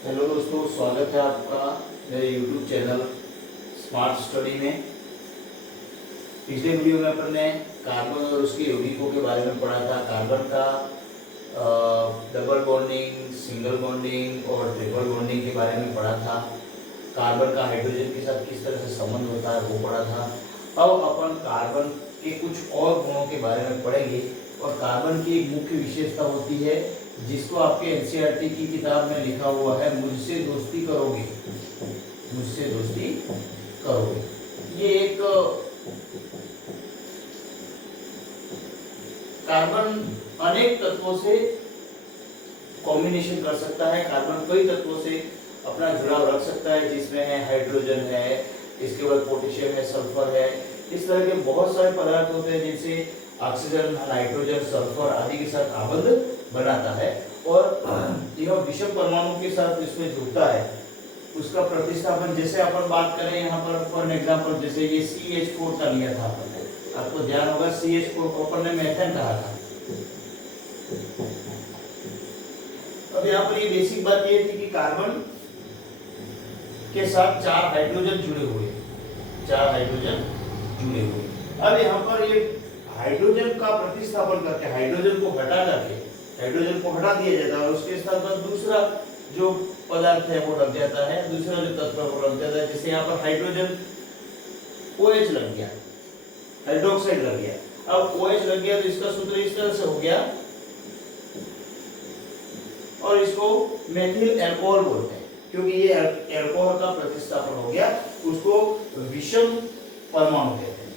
Hello दोस्तों, स्वागत है आपका मेरे YouTube चैनल स्मार्ट स्टडी में। पिछले वीडियो में अपन ने कार्बन और उसके यौगिकों के बारे में पढ़ा था। कार्बन का डबल बॉन्डिंग, सिंगल बॉन्डिंग और ट्रिपल बॉन्डिंग के बारे में पढ़ा था। कार्बन का हाइड्रोजन के साथ किस तरह से संबंध होता है वो पढ़ा था। अब अपन कार्बन के कुछ और गुणों के बारे में पढ़ेंगे। और कार्बन की एक मुख्य विशेषता होती है जिसको आपके एनसीईआरटी की किताब में लिखा हुआ है, मुझसे दोस्ती करोगे, मुझसे दोस्ती करोगे। ये एक कार्बन अनेक तत्वों से कॉम्बिनेशन कर सकता है। कार्बन कई तत्वों से अपना जुड़ाव रख सकता है, जिसमें है हाइड्रोजन है, इसके बाद पोटेशियम है, सल्फर है। इस तरह के बहुत सारे पदार्थ होते हैं जिनसे ऑक्सीजन, नाइट्रोजन, सल्फर आदि के साथ आबंध बनाता है। और यह विषम परमाणु के साथ इसमें जुड़ता है। उसका प्रतिस्थापन, जैसे अपन बात करें यहाँ पर फॉर एग्जांपल, जैसे ये CH4 का लिया था अपन ने, आपको ध्यान होगा CH4 को अपन ने मेथेन कहा था। अब यहाँ पर ये बेसिक बात ये थी कि कार्बन के साथ 4 हाइड्रोजन जुड़े हुए, 4 हाइड्रोजन जुड़े हुए। अब यहाँ पर ये हाइड्रोजन का प्रतिस्थापन करके, हाइड्रोजन को हटा करके, हाइड्रोजन को हटा दिया जाता है और उसके साथ बस दूसरा जो पदार्थ है वो लग जाता है, दूसरा जो तत्व है वो लग जाता है। जैसे यहाँ पर हाइड्रोजन OH लग गया, हाइड्रोक्साइड लग गया। अब OH लग गया तो इसका सूत्र इस तरह से हो गया और इसको मेथिल अल्कोहल बोलते हैं, क्योंकि ये अल्कोहल का प्रतिस्थापन हो गया। उसको विषम परमाणु कहते हैं,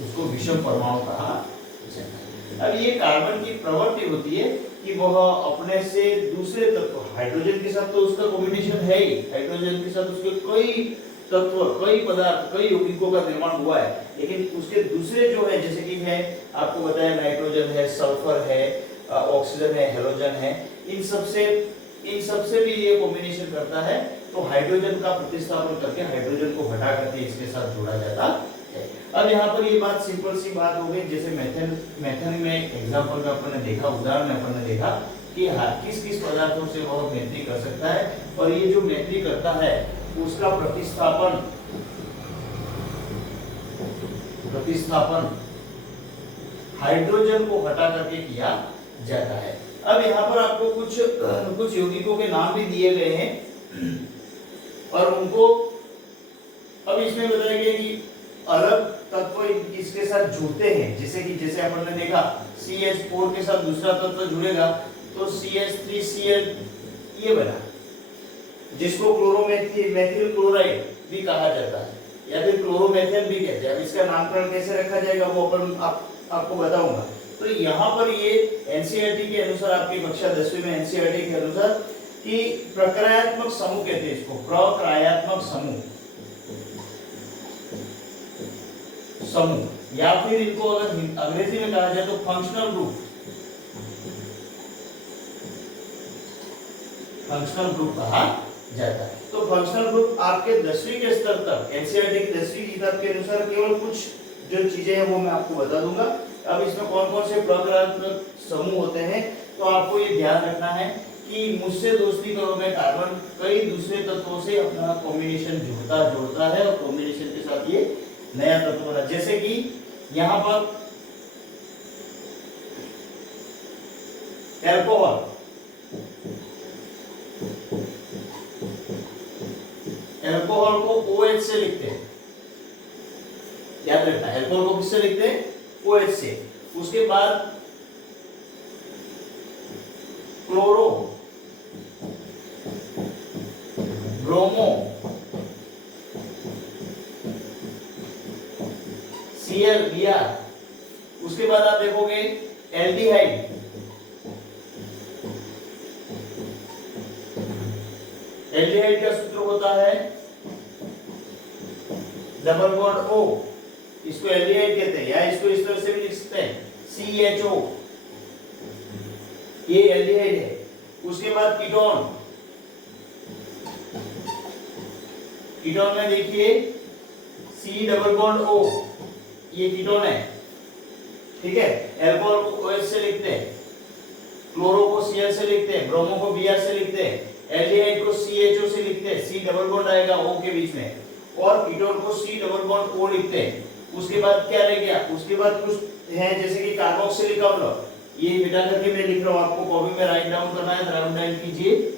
उसको विषम परमाणु कहा जाता है। अब ये कार्बन की प्रवृत्ति होती है कि वह अपने से दूसरे तत्व, हाइड्रोजन के साथ तो उसका कॉम्बिनेशन है ही, हाइड्रोजन के साथ उसके कई तत्व, कई पदार्थ, कई यौगिकों का निर्माण हुआ है, लेकिन उसके दूसरे जो है, जैसे कि है आपको बताया नाइट्रोजन है, सल्फर है, ऑक्सीजन है, हेलोजन है, इन सबसे भी ये कॉम्बिनेशन करता है। तो हाइड्रोजन का प्रतिस्थापन करके हाइड्रोजन को हटा करके इसके साथ जोड़ा जाता है। अब यहाँ पर ये बात सिंपल सी बात हो गई। जैसे मेथेन में एग्जांपल में अपन ने देखा, उदाहरण में अपन ने देखा कि किस किस पदार्थों से वह मैत्री कर सकता है। और ये जो मैत्री करता है उसका प्रतिस्थापन हाइड्रोजन को हटा करके किया जाता है। अब यहाँ पर आपको कुछ यौगिकों के नाम भी दिए गए हैं और उनको अब इसमें बताया गया कि अलग तत्व इसके साथ जुड़ते हैं। जैसे अपन ने देखा CH4 के साथ दूसरा तत्व जुड़ेगा तो CH3Cl ये बना, जिसको क्लोरोमेथिल क्लोराइड भी कहा जाता है या फिर क्लोरोमेथेन भी कहते हैं। अब इसका नामकरण कैसे रखा जाएगा वो अपन आपको बताऊंगा। तो यहाँ पर ये एनसीईआरटी के अनुसार, आपकी कक्षा 10वीं में एनसीईआरटी के अनुसार कि प्रक्रियात्मक समूह कहते हैं इसको, प्रक्रियात्मक समूह, या फिर इनको अगर अंग्रेजी में कहा जाए तो फंक्शनल ग्रुप कहा जाता है। तो फंक्शनल ग्रुप आपके 10वीं के स्तर तक, एनसीईआरटी की 10वीं किताब के अनुसार केवल कुछ जो चीजें हैं वो मैं आपको बता दूंगा। अब इसमें कौन कौन से प्रक्रियात्मक समूह होते हैं तो आपको ये ध्यान रखना है कि मुझसे दोस्ती करो में कार्बन कई दूसरे तत्वों से अपना कॉम्बिनेशन जोड़ता है और कॉम्बिनेशन के साथ ये नया तत्व बना। जैसे कि यहाँ पर अल्कोहल को OH से लिखते हैं, याद रखना। अल्कोहल को किससे लिखते हैं? OH से। उसके बाद क्लोरो, ब्रोमो, Cl, Br। उसके बाद आप देखोगे एल्डिहाइड, एल्डिहाइड का सूत्र होता है डबल बॉन्ड O, इसको एल्डिहाइड कहते हैं, या इसको इस तरह से भी लिख सकते हैं CHO, ये एल्डिहाइड है। उसके बाद कीटोन, कीटोन में देखिए C डबल बॉन्ड O, ये कीटोन है, ठीक है। अल्कोहल को OH से लिखते हैं क्लोरो को Cl से लिखते हैं, ब्रोमो को Br से लिखते हैं, एल्डिहाइड को CHO से लिखते हैं, C डबल बॉन्ड आएगा O के बीच में, और कीटोन को C डबल बॉन्ड O लिखते हैं। उसके बाद क्या रह गया, उसके बाद कुछ है जैसे कि कार्बोक्सिलिक अम्ल, ये मिटा करके मैं लिख रहा हूं, आपको कॉपी में राइट डाउन करना है, राइट डाउन कीजिए।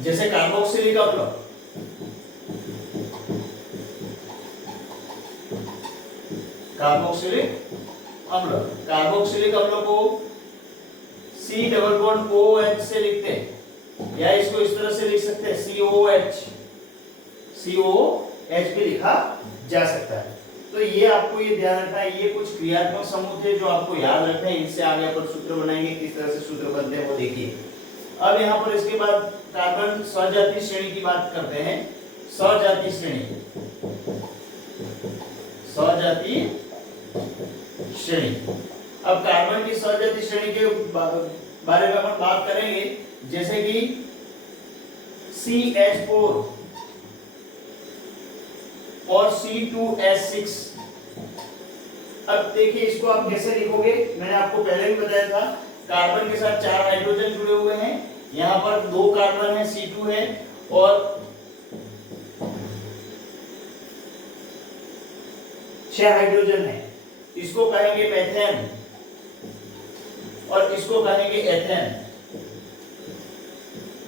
जैसे कार्बोक्सिलिक अम्ल, कार्बोक्सिलिक अम्ल को C डबल बॉन्ड OH से लिखते हैं, या इसको इस तरह से लिख सकते हैं COH भी लिखा जा सकता है। तो ये आपको ये ध्यान रखना है, ये कुछ क्रियात्मक समूह थे जो आपको याद रखने हैं, इनसे आगे अपन सूत्र बनाएंगे, किस तरह से सूत्र बनते हैं वो देखिए। अब यहाँ पर इसके बाद कार्बन सजातीय श्रेणी की बात करते हैं। सजातीय श्रेणी, सजातीय श्रेणी। अब कार्बन की सजातीय श्रेणी के बारे में अपन बात करेंगे, जैसे कि CH4 और C2H6। अब देखिए इसको आप कैसे लिखोगे, मैंने आपको पहले भी बताया था, कार्बन के साथ 4 हाइड्रोजन जुड़े हुए हैं, यहाँ पर 2 कार्बन है, C2 है, और 6 हाइड्रोजन है। इसको कहेंगे मेथेन और इसको कहेंगे एथेन।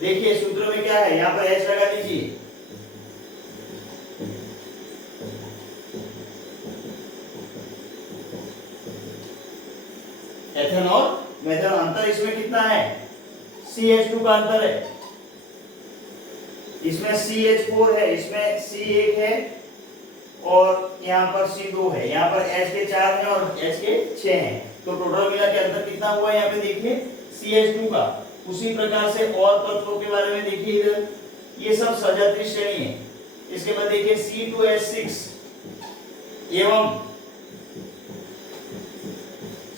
देखिए सूत्र में क्या है, यहाँ पर H लगा दीजिए, एथेन और मेथेन। अंतर इसमें कितना है, CH2 का अंतर है, इसमें CH4 है, इसमें C1 है, और यहाँ पर C2 है, यहाँ पर H के 4 हैं और H के 6 हैं, तो टोटल मिला के अंतर कितना हुआ है यहाँ पे देखिए CH2 का। उसी प्रकार से और तत्वों के बारे में देखिए इधर, ये सब सजातीय श्रेणी है। इसके बाद देखिए C2H6 एवं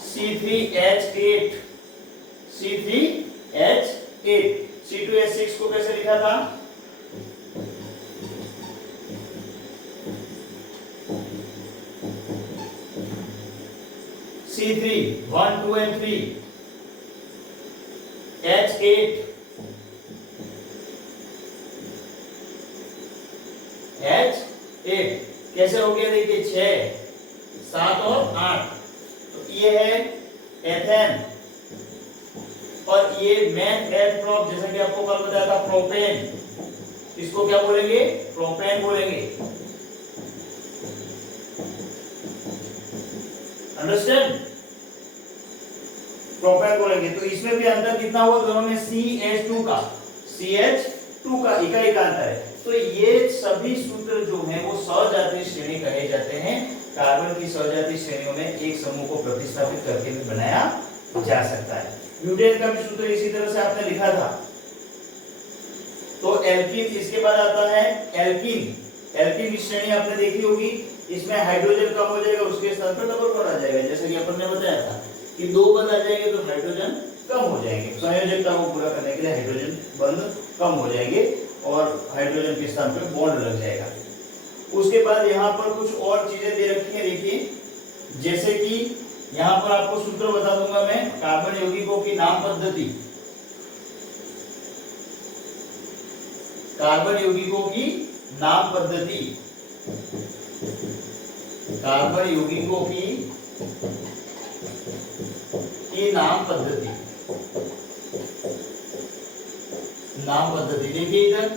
C3H8, C2H6 को कैसे लिखा था, C3 1 2 and 3, H8 कैसे हो गया देखिए 6 7 और 8, तो ये है एथेन, और ये मेन एथ प्रोप, जैसा कि आपको कल बताया था प्रोपेन, इसको क्या बोलेंगे, प्रोपेन बोलेंगे। अंडरस्टैंड, प्रोपेन बोलेंगे। तो इसमें भी अंतर कितना हुआ दोनों में, CH2 का इकाई का अंतर है। तो ये सभी सूत्र जो हैं वो सजातीय श्रेणी कहे जाते हैं। कार्बन की सजातीय श्रेणियों में एक समूह को प्रतिस्थापित करके भी बनाया जा सकता है। ब्यूटेन का भी सूत्र इसी तरह से आपने लिखा था। तो एल्कीन, इसके बाद आता है एल्कीन की श्रेणी आपने देखी होगी, इसमें हाइड्रोजन कम हो जाएगा, उसके स्थान पर डबल बॉन्ड आ जाएगा, जैसे कि अपन ने बताया था कि 2 बंद आ जाएंगे तो हाइड्रोजन कम हो जाएंगे, संयोजकता को पूरा करने के लिए हाइड्रोजन बंद कम हो जाएंगे और हाइड्रोजन के स्थान पर बॉन्ड लग जाएगा। उसके बाद यहाँ पर कुछ और चीजें दे रखी है देखिए, जैसे कि यहाँ पर आपको सूत्र बता दूंगा मैं, कार्बन यौगिकों की नाम पद्धति, कार्बन यौगिकों की नाम पद्धति, कार्बन यौगिकों की नाम पद्धति, नाम पद्धति देखिए इधर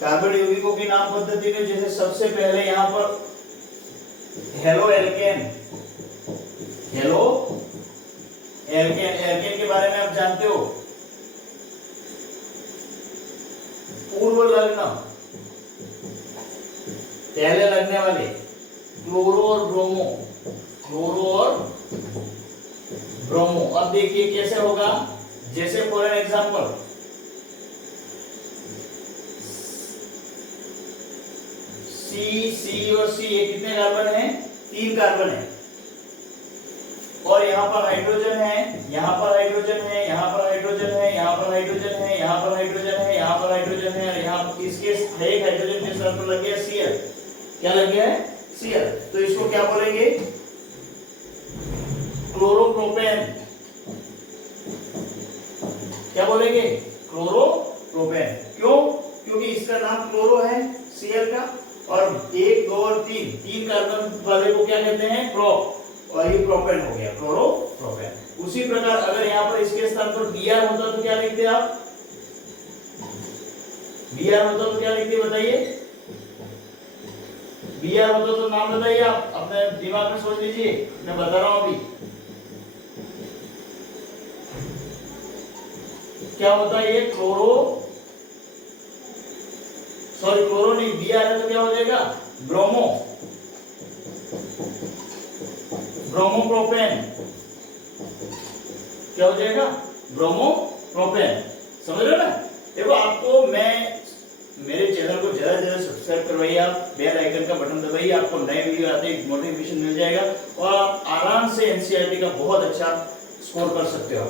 कार्बन यौगिकों की नाम पद्धति में, जैसे सबसे पहले यहाँ पर हेलो एल्केन, एल्केन के बारे में आप जानते हो, पूर्व लग्न, पहले लगने वाले, क्लोरो और ब्रोमो। अब देखिए कैसे होगा, जैसे फॉर एन एग्जांपल C और C, ये कितने कार्बन है, 3 कार्बन है, और यहाँ पर हाइड्रोजन है, यहाँ पर हाइड्रोजन है, यहाँ पर हाइड्रोजन है, यहाँ पर हाइड्रोजन है, यहाँ पर हाइड्रोजन है, यहाँ पर हाइड्रोजन है, और यहाँ इसके एक हाइड्रोजन के साथ लग गया Cl, क्या लग गया है Cl, तो इसको क्या बोलेंगे, क्लोरोप्रोपेन। क्या बोलेंगे? क्लोरोप्रोपेन। क्यों? क्योंकि इसका नाम क्लोरो है Cl का, और 1 2 और 3 कार्बन वाले को क्या कहते हैं? प्रोप, और ये प्रोपेन हो गया, क्लोरोप्रोपेन। उसी प्रकार अगर यहाँ पर इसके स्थान पर Br होता तो क्या लिखते आप? Br होता तो क्या लिखते बताइए? Br होता तो नाम बताइए, आप अपने दिमाग में सोच लीजिए, मैं बता रहा हूं अभी। क्या होता है ये? क्लोरो नहीं, Br है तो क्या हो जाएगा? ब्रोमोप्रोपेन। क्या हो जाएगा? ब्रोमोप्रोपेन। समझ रहे हो ना? देखो, आपको मैं मेरे चैनल को ज्यादा से ज्यादा सब्सक्राइब करवाइए, आप बेल आइकन का बटन दबाइए, आपको नए वीडियो आते ही नोटिफिकेशन मिल जाएगा, और आप आराम से एनसीईआरटी का बहुत अच्छा स्कोर कर सकते हो।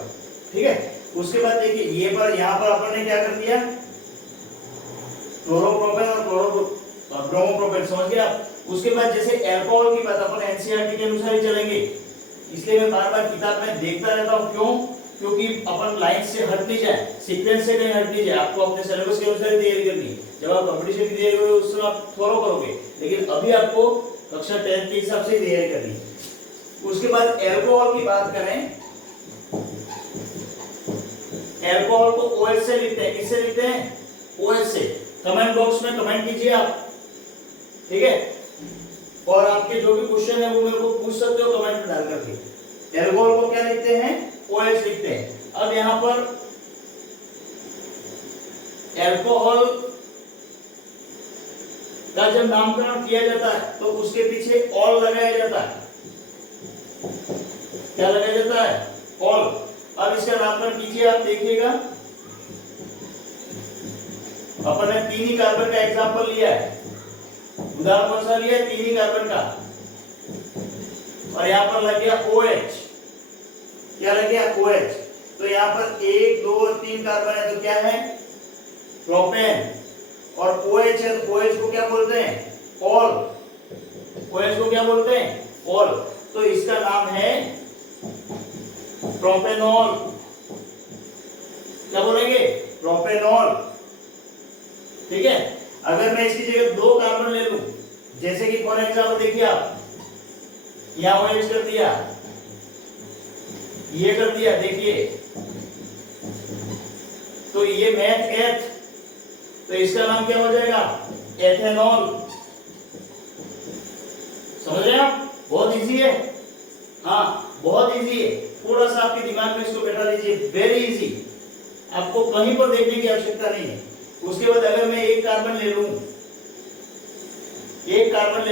ठीक है? उसके बाद देखिए, ये पर यहाँ पर अपन ने क्या कर दिया? क्लोरोप्रोपेन और ब्रोमोप्रोपेन, समझ गए आप? उसके बाद जैसे अल्कोहल की बात अपन एनसीईआरटी के अनुसार ही चलेंगे, इसलिए मैं बार बार किताब में देखता रहता हूँ। क्यों? क्योंकि अपन लाइन से हट नहीं जाए, सीक्वेंस से कहीं हट नहीं जाए। आपको अपने सिलेबस के अनुसार तैयारी करनी है। जब आप कंपटीशन की तैयारी करोगे उस समय आप फॉलो करोगे, लेकिन अभी आपको कक्षा 10 के हिसाब से तैयारी करनी है। उसके बाद अल्कोहल की बात करें, अल्कोहल को OH से लिखते हैं। किससे लिखते हैं? OH से। कमेंट बॉक्स में कमेंट कीजिए आप, ठीक है? और आपके जो भी क्वेश्चन है वो मेरे को पूछ सकते हो कमेंट में डाल करके। अल्कोहल को क्या लिखते हैं? OH लिखते हैं। अब यहां पर अल्कोहल का जब नामकरण किया जाता है तो उसके पीछे ऑल लगाया जाता है। क्या लगाया जाता है? ऑल। अब इसका नामकरण कीजिए, आप देखिएगा। अपन ने 3 ही कार्बन का एग्जांपल लिया है, उदाहरण कौन सा लिया है? 3 ही कार्बन का, और यहां पर लग गया OH। क्या लग गया? OH। तो यहाँ पर 1 2 और 3 कार्बन है तो क्या है? प्रोपेन। और OH है तो OH को क्या बोलते हैं? ऑल। OH को क्या बोलते हैं? ऑल। तो इसका नाम है प्रोपेनॉल। क्या बोलेंगे? प्रोपेनॉल। ठीक है? अगर मैं इसकी जगह 2 कार्बन ले लूं, जैसे कि फॉर एग्जांपल देखिए आप, यहां OH कर दिया, ये कर दिया, देखिए, तो ये मैथ एथ, तो इसका नाम क्या हो जाएगा? एथेनॉल। समझ रहे हैं आप? बहुत इजी है। हाँ, बहुत इजी है। थोड़ा सा आपके दिमाग में इसको बैठा लीजिए, वेरी इजी। आपको कहीं पर देखने की आवश्यकता नहीं है। उसके बाद अगर मैं एक कार्बन ले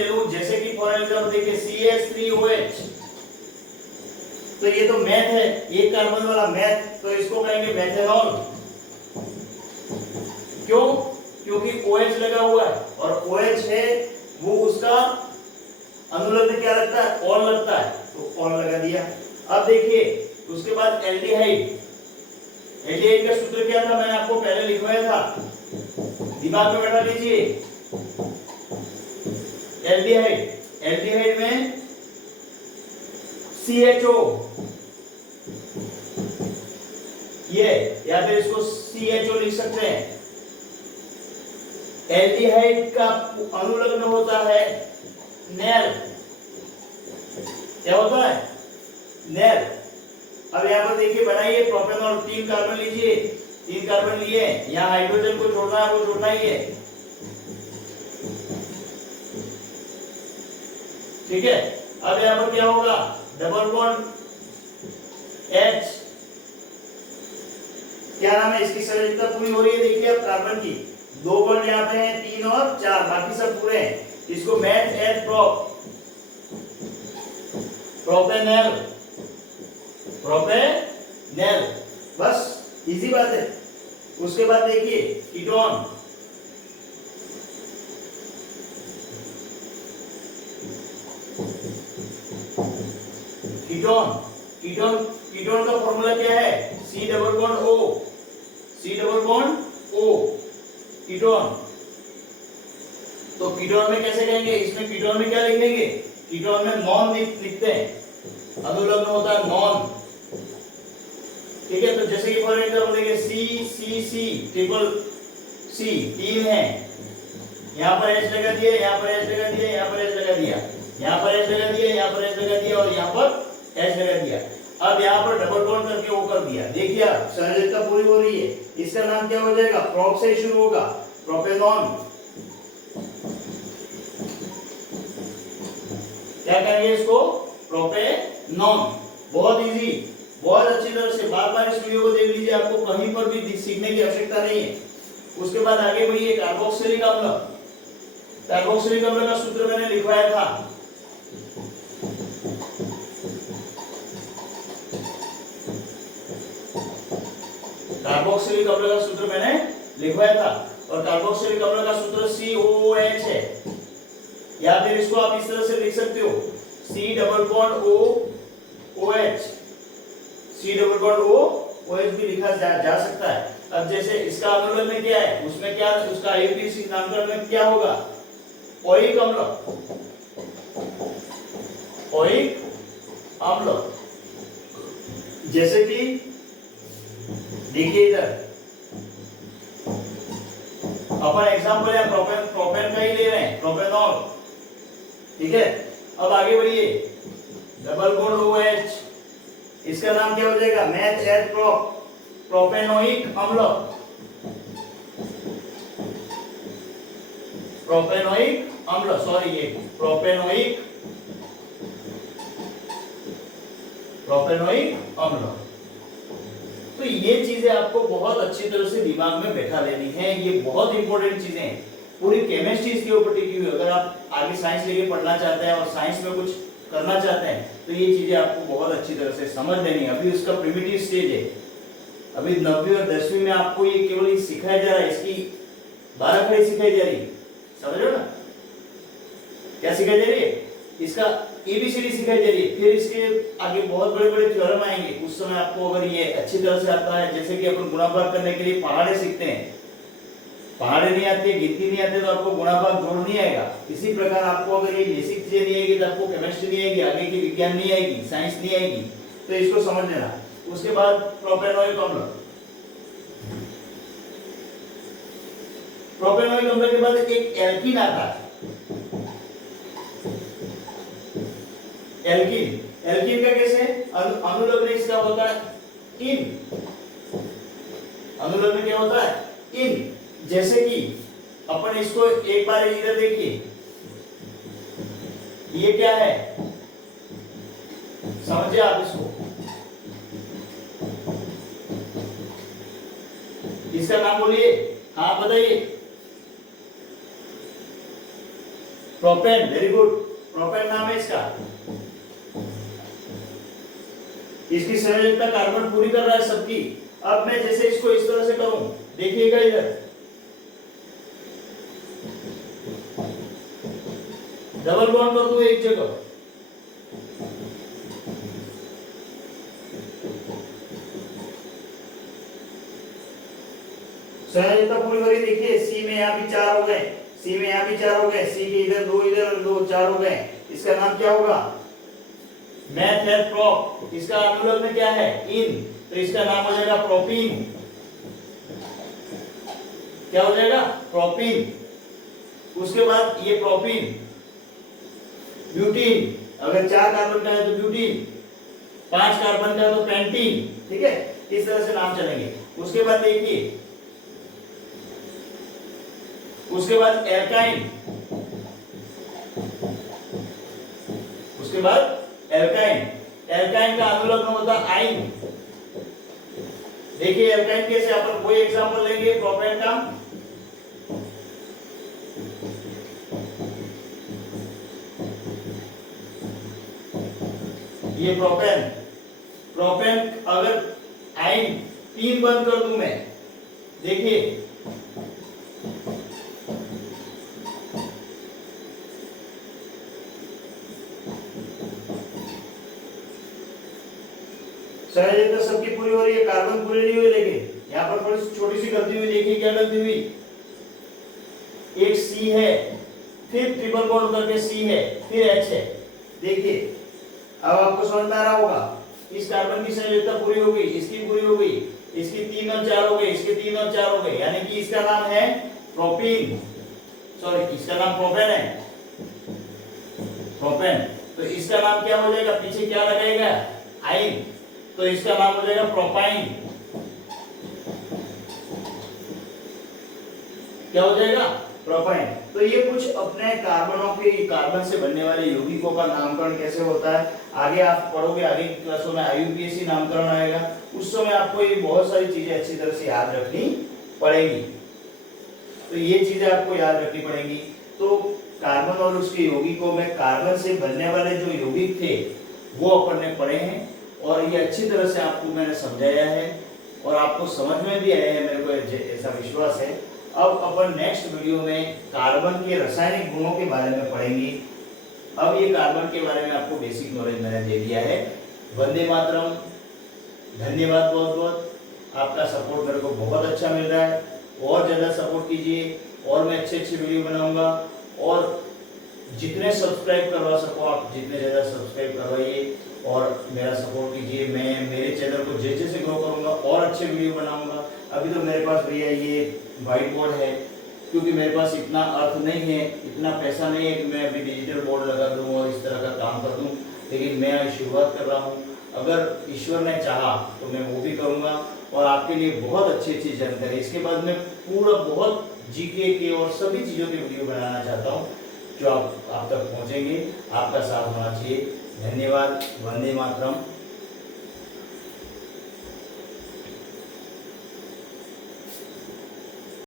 लूं, जैसे कि फॉर एग्जांपल देखिए CH3OH, तो ये तो मैथ है, एक कार्बन वाला मैथ, तो इसको कहेंगे मेथेनॉल। क्यों? क्योंकि OH लगा हुआ है, और OH है वो उसका अनुलग्न क्या लगता है? ऑल लगता है, तो ऑल लगा दिया। अब देखिए, उसके बाद एल्डिहाइड। एल्डिहाइड का सूत्र क्या था? मैंने आपको पहले लिखवाया था, दिमाग में बैठा लीजिए। एल्डिहाइड में CHO, ये, या फिर इसको CHO लिख सकते हैं। एल्डिहाइड का अनुलग्न होता है नेल। क्या होता है? नेल। अब यहां पर देखिए, बनाइए प्रोपेनॉल। 3 कार्बन लीजिए, 3 कार्बन लिए, यहां हाइड्रोजन को जोड़ना है, वो जोड़ना ही है। ठीक है? अब यहां पर क्या होगा? Double bond H। क्या नाम है? इसकी संरचना पूरी हो रही है। देखिए अब कार्बन की 2 बॉन्ड यहाँ पे हैं, 3 और 4, बाकी सब पूरे हैं। इसको मैथ एथ प्रोपेनल, बस इजी बात है। उसके बाद देखिए कीटोन। कीटोन का फॉर्मूला क्या है? C double bond O, ketone. तो कीटोन में कैसे कहेंगे? इसमें कीटोन में क्या लिखेंगे? कीटोन में नॉन लिखते हैं, अनुलग्न होता है नॉन। ठीक है, तो जैसे कि फॉर एग्जांपल देखिए सी सी सी ट्रिपल सी 3 है, यहाँ पर एच लगा दिया, यहाँ पर एच लगा दिया, यहाँ पर एच लगा दिया, यहाँ पर एच लगा दिया, यहाँ पर एच लगा दिया और यहाँ पर एच लगा दिया। अब यहाँ पर डबल बॉन्ड करके वो कर दिया। देखिए आप संयोजकता पूरी हो रही है। इसका नाम क्या हो जाएगा? प्रोप से शुरू होगा, प्रोपेनॉन। क्या कहेंगे इसको? प्रोपेनॉन। बहुत इजी, बहुत अच्छी तरह से बार-बार इस वीडियो को देख लीजिए, आपको कहीं पर भी सीखने की आवश्यकता नहीं है। उसके बाद आगे बढ़िए, कार्बोक्सिलिक अम्ल। कार्बोक्सिलिक अम्ल का सूत्र मैंने लिखवाया था। कार्बोक्सिलिक अम्ल का सूत्र मैंने लिखवाया था और कार्बोक्सिलिक अम्ल का सूत्र COOH है, या फिर इसको आप इस तरह से लिख सकते हो C double bond OH। C double bond OH भी लिखा जा सकता है। अब जैसे इसका अनुलग्न में क्या है, उसमें क्या, उसका आईयूपीएसी नामकरण में क्या होगा? ओइक अम्ल। ओइक अम्ल। जैसे कि देखिए इधर अपन एग्जांपल है प्रोपेन का ही ले रहे हैं, प्रोपेनॉल। ठीक है, अब आगे बढ़िए, डबल बॉन्ड OH, इसका नाम क्या हो जाएगा? मैथ एच प्रोपेनोइक अम्ल। प्रोपेनोइक अम्ल, सॉरी ये प्रोपेनोइक अम्ल। तो ये चीजें आपको बहुत अच्छी तरह से दिमाग में बैठा लेनी है, ये बहुत इंपॉर्टेंट चीजें हैं। पूरी केमिस्ट्री इसके ऊपर टिकी हुई है। अगर आप आगे साइंस लेके पढ़ना चाहते हैं और साइंस में कुछ करना चाहते हैं तो ये चीजें आपको बहुत अच्छी तरह से समझ लेनी है। अभी उसका प्रिमिटिव स्टेज है, अभी 9वीं और 10वीं में आपको ये केवल ये सिखाया जा रहा है, इसकी 12 खड़ी सिखाई जा रही है, समझ रहे हो ना? क्या सिखाई जा रही है? इसका ABCD सिखाई जा रही है। फिर इसके आगे बहुत बड़े बड़े थ्योरम आएंगे, उस समय आपको अगर ये अच्छी तरह से आता है, जैसे कि अपन गुणा भाग करने के लिए पहाड़े सीखते हैं, पहाड़े नहीं आती है, गिनती नहीं आती, तो आपको गुणा भाग जोड़ नहीं आएगा। इसी प्रकार आपको अगर ये बेसिक चीजें नहीं आएगी तो आपको केमिस्ट्री नहीं आएगी, आगे की विज्ञान नहीं आएगी, साइंस नहीं आएगी, तो इसको समझ लेना। उसके बाद प्रोपेनोइक अम्ल। प्रोपेनोइक अम्ल के बाद एक एल्कीन आता है। एल्कीन का कैसे? अनुलग्न इसका होता है इन। अनुलग्न क्या होता है? इन। जैसे कि अपन इसको एक बार इधर देखिए, ये क्या है, समझिए आप इसको। इसका नाम बोलिए, हाँ बताइए। प्रोपेन, वेरी गुड, प्रोपेन नाम है इसका। इसकी संयोजकता कार्बन पूरी कर रहा है सबकी। अब मैं जैसे इसको इस तरह से करूं, देखिएगा इधर, डबल बॉन्ड कर दूं एक जगह, संयोजकता पूरी हो रही। देखिए सी में यहाँ भी 4 हो गए, सी में यहाँ भी 4 हो गए, सी के इधर 2 4 हो गए। इसका नाम क्या होगा? मैथ है प्रोप। इसका अनुलग्न क्या है? इन, तो इसका नाम हो जाएगा प्रोपीन। क्या हो जाएगा? प्रोपीन। उसके बाद ये प्रोपीन, ब्यूटीन, अगर 4 कार्बन का है तो ब्यूटीन, 5 कार्बन का है तो पेंटीन। ठीक है, इस तरह से नाम चलेंगे। उसके बाद देखिए, उसके बाद एल्काइन, उसके बाद एल्काइन। एल्काइन का अनुलग्न होता है आइन। देखिए एल्काइन कैसे, अपन कोई एग्जांपल लेंगे प्रोपेन का। ये प्रोपेन, प्रोपेन अगर आइन 3 बंद कर दूं मैं, देखिए संयोजकता सबकी पूरी हो रही है, कार्बन पूरी नहीं हुई, लेकिन यहाँ पर थोड़ी छोटी सी गलती हुई। देखिए क्या गलती हुई, एक C है, फिर ट्रिपल बॉन्ड करके C है, फिर H है। देखिए अब आपको समझ में आ रहा होगा, इस कार्बन की संयोजकता पूरी हो गई, इसकी पूरी हो गई, इसकी 3 और 4 हो गए, इसके 3 और 4 हो गए, यानी कि इसका नाम है प्रोपीन, सॉरी इसका नाम प्रोपेन है, प्रोपेन। तो इसका नाम क्या हो जाएगा, पीछे क्या लगाएगा, आइन, तो इसका नाम हो जाएगा प्रोपाइन। क्या हो जाएगा, प्रोपाइन। तो ये कुछ अपने कार्बनों के, कार्बन से बनने वाले यौगिकों का नामकरण कैसे होता है, आगे आप पढ़ोगे, आगे की क्लासों में IUPAC नामकरण आएगा, उस समय आपको ये बहुत सारी चीजें अच्छी तरह से याद रखनी पड़ेगी। तो ये चीजें आपको याद रखनी पड़ेंगी। तो कार्बन और उसके यौगिकों में कार्बन से बनने वाले जो यौगिक थे वो अपन ने पढ़े हैं, और ये अच्छी तरह से आपको मैंने समझाया है और आपको समझ में भी आया है, मेरे को ऐसा विश्वास है। अब अपन नेक्स्ट वीडियो में कार्बन के रासायनिक गुणों के बारे में पढ़ेंगे। अब ये कार्बन के बारे में आपको बेसिक नॉलेज मैंने दे दिया है। वंदे मातरम, धन्यवाद बहुत बहुत, आपका सपोर्ट मेरे को बहुत अच्छा मिल रहा है, और ज़्यादा सपोर्ट कीजिए, और मैं अच्छे अच्छे वीडियो बनाऊंगा, और जितने सब्सक्राइब करवा सको आप जितने ज़्यादा सब्सक्राइब करवाइए और मेरा सपोर्ट कीजिए। मैं मेरे चैनल को जैसे जैसे ग्रो करूँगा और अच्छे वीडियो बनाऊंगा। अभी तो मेरे पास भैया ये वाइट बोर्ड है, क्योंकि मेरे पास इतना अर्थ नहीं है, इतना पैसा नहीं है कि मैं अभी डिजिटल बोर्ड लगा दूँ और इस तरह का काम कर दूँ, लेकिन मैं आज शुरुआत कर रहा हूँ। अगर ईश्वर ने चाहा तो मैं वो भी करूँगा, और आपके लिए बहुत अच्छी अच्छी जानकारी, इसके बाद मैं पूरा बहुत जीके के और सभी चीज़ों के वीडियो बनाना चाहता हूँ जो आप तक पहुँचेंगे। आपका साथ होना चाहिए। धन्यवाद। वंदे मातरम।